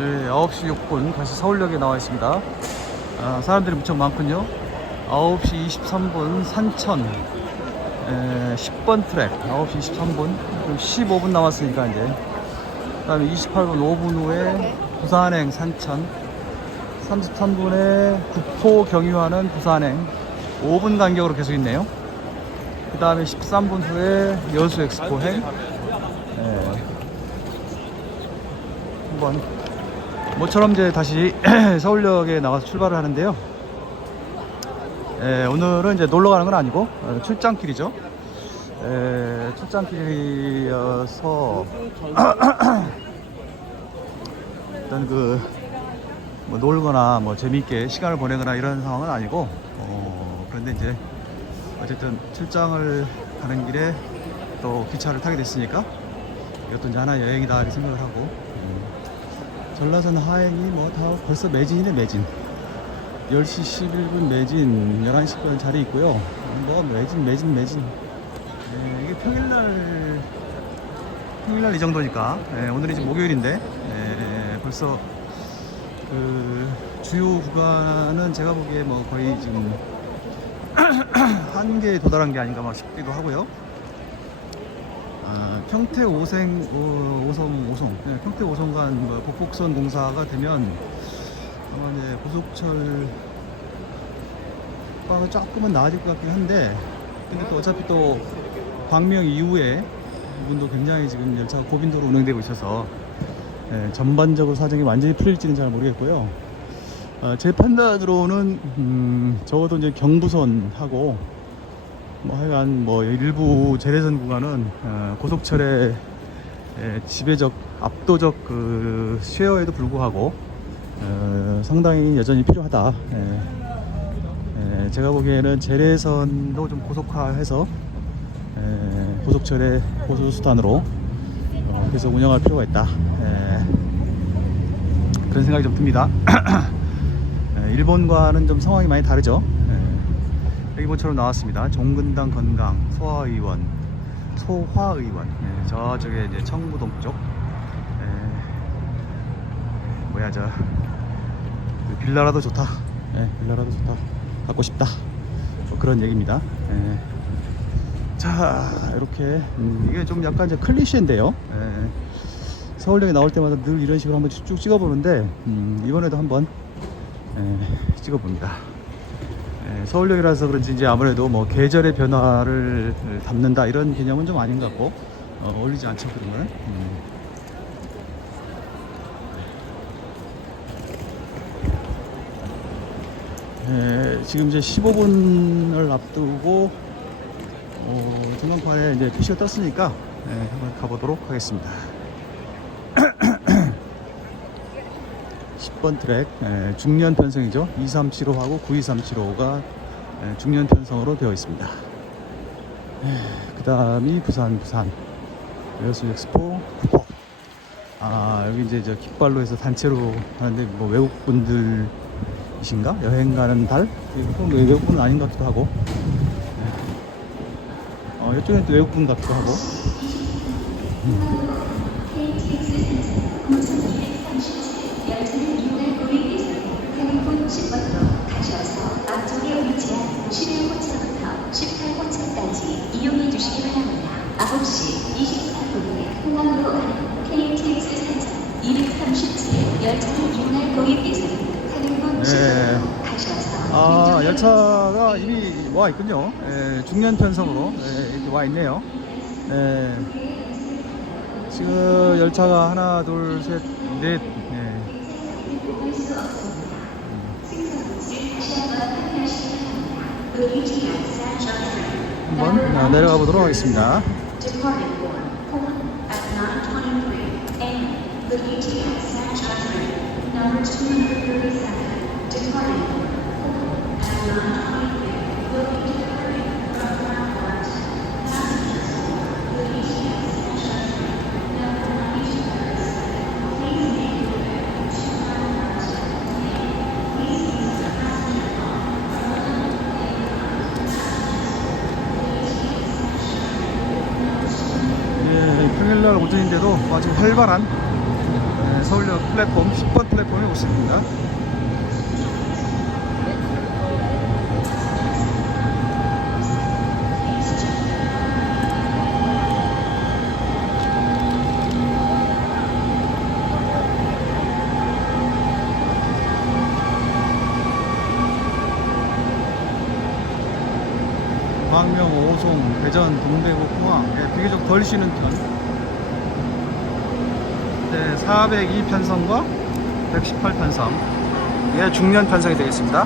네, 9시 6분 다시 서울역에 나와 있습니다. 아, 사람들이 무척 많군요. 9시 23분 산천 에, 10번 트랙 9시 23분 그럼 15분 남았으니까 이제 그 다음에 28분 5분 후에 부산행 산천 33분에 구포 경유하는 부산행 5분 간격으로 계속 있네요. 그 다음에 13분 후에 여수 엑스포행 예. 한번 모처럼 이제 다시 서울역에 나가서 출발을 하는데요. 예, 오늘은 이제 놀러 가는 건 아니고 어, 출장길이죠. 예, 출장길이어서 일단 그 뭐 놀거나 뭐 재미있게 시간을 보내거나 이런 상황은 아니고 어, 그런데 이제 어쨌든 출장을 가는 길에 또 기차를 타게 됐으니까 이것도 이제 하나의 여행이다 이렇게 생각을 하고 음, 전라선 하행이 뭐 다 벌써 매진이네 매진. 10시 11분 매진 11시 분 자리 있고요. 뭐 매진 매진 매진. 예, 이게 평일날 평일날 이 정도니까. 예, 오늘이 지금 목요일인데. 예, 벌써 그 주요 구간은 제가 보기에 뭐 거의 지금 한계에 도달한 게 아닌가 막 싶기도 하고요. 아, 평택 오생 오, 오송 오송 네, 평택 오송간 뭐 복곡선 공사가 되면 아마 이제 고속철 가 조금은 나아질 것 같긴 한데 근데 또 어차피 또 광명 이후에 부분도 굉장히 지금 열차가 고빈도로 운행되고 있어서 예, 전반적으로 사정이 완전히 풀릴지는 잘 모르겠고요. 아, 제 판단으로는 음, 적어도 이제 경부선하고 뭐 하여간 뭐 일부 재래선 구간은 어, 고속철의 예, 지배적 압도적 그 쉐어에도 불구하고 어, 상당히 여전히 필요하다. 제가 보기에는 재래선도 좀 고속화해서 예, 고속철의 고수수단으로 어, 계속 운영할 필요가 있다. 예, 그런 생각이 좀 듭니다. 예, 일본과는 좀 상황이 많이 다르죠. 모처럼 나왔습니다. 종근당 건강 소화의원, 소화의원. 예, 저쪽에 이제 청부동 쪽. 예, 뭐야 저그 빌라라도 좋다. 예, 빌라라도 좋다. 갖고 싶다. 뭐 그런 얘기입니다. 예. 자 이렇게 음, 이게 좀 약간 이제 클리셰인데요 예. 서울역에 나올 때마다 늘 이런 식으로 한번 쭉 찍어보는데 음, 이번에도 한번 예, 찍어봅니다 예, 서울역이라서 그런지 이제 아무래도 뭐 계절의 변화를 담는다 이런 개념은 좀 아닌 것 같고 어, 어울리지 않죠 거는 음. 예, 지금 이제 15분을 앞두고 어, 중간판에 이제 표시가 떴으니까 예, 한번 가보도록 하겠습니다. 6번 트랙 중년 편성이죠. 2375하고 92375가 중년 편성으로 되어 있습니다. 그 다음이 부산, 부산, 여수 엑스포, 구포. 아, 여기 이제 저 깃발로 해서 단체로 하는데 뭐 외국분들이신가? 여행 가는 달? 뭐 외국분 아닌 것 같기도 하고. 어, 이쪽엔 또 외국분 같기도 하고. 음. 5번으로 가셔서 앞쪽에 위치한 11호차부터 18호차까지 이용해 주시기 바랍니다. 9시 24분에 공항으로 KTX 산천 237 열차를 이용할 고객께서는 사등분 네. 아, 열차가 이미 와 있군요. 예, 중년 편성으로 예, 이렇게 와 있네요. 예, 지금 열차가 하나 둘 셋 넷 한번 어, 내려가 보도록 하겠습니다. 평일 날 오전인데도 아주 활발한 예, 서울역 플랫폼 10번 플랫폼에 오십니다. 광명, 오송, 대전, 동대구, 포항 예, 비교적 덜 쉬는 편. 네, 402 편성과 118 편성. 예, 중년 편성이 되겠습니다.